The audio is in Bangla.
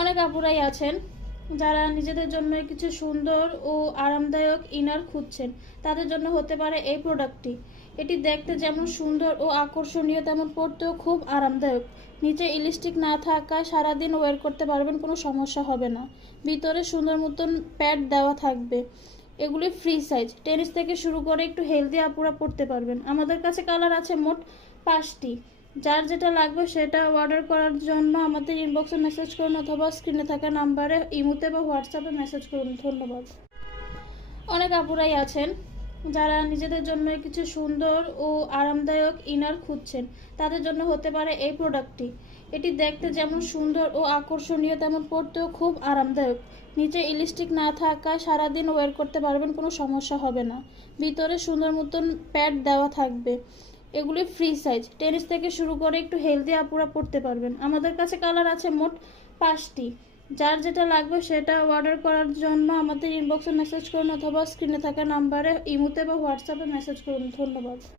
অনেক আপুরাই আছেন যারা নিজেদের জন্য কিছু সুন্দর ও আরামদায়ক ইনার খুঁজছেন। তাদের জন্য হতে পারে এই প্রোডাক্টটি। এটি দেখতে যেমন সুন্দর ও আকর্ষণীয়, তেমন পরতেও খুব আরামদায়ক। নিচে ইলাস্টিক না থাকায় সারাদিন ওয়্যার করতে পারবেন, কোনো সমস্যা হবে না। ভিতরে সুন্দর মতন প্যাড দেওয়া থাকবে। এগুলি ফ্রি সাইজ, টেনিস থেকে শুরু করে একটু হেলদি আপুরা পড়তে পারবেন। আমাদের কাছে কালার আছে মোট 5টি। যার যেটা লাগবে সেটা অর্ডার করার জন্য আমাদের ইনবক্সে মেসেজ করুন অথবা স্ক্রিনে থাকা নাম্বারে ইমোতে বা হোয়াটসঅ্যাপে মেসেজ করুন। ধন্যবাদ। অনেক আপুরাই আছেন যারা নিজেদের জন্য কিছু সুন্দর ও আরামদায়ক ইনার খুঁজছেন। তাদের জন্য হতে পারে এই প্রোডাক্টটি। এটি দেখতে যেমন সুন্দর ও আকর্ষণীয়, তেমন পরতেও খুব আরামদায়ক। নিচে ইলাস্টিক না থাকায় সারাদিন ওয়্যার করতে পারবেন, কোনো সমস্যা হবে না। ভিতরে সুন্দর মতন প্যাড দেওয়া থাকবে। এগুলি ফ্রি সাইজ, টেনিস থেকে শুরু করে একটু হেলদি আপুরা পড়তে পারবেন। আমাদের কাছে কালার আছে মোট 5টি। যার যেটা লাগবে সেটা অর্ডার করার জন্য আমাদের ইনবক্সে মেসেজ করুন অথবা স্ক্রিনে থাকা নাম্বারে ইমোতে বা হোয়াটসঅ্যাপে মেসেজ করুন। ধন্যবাদ।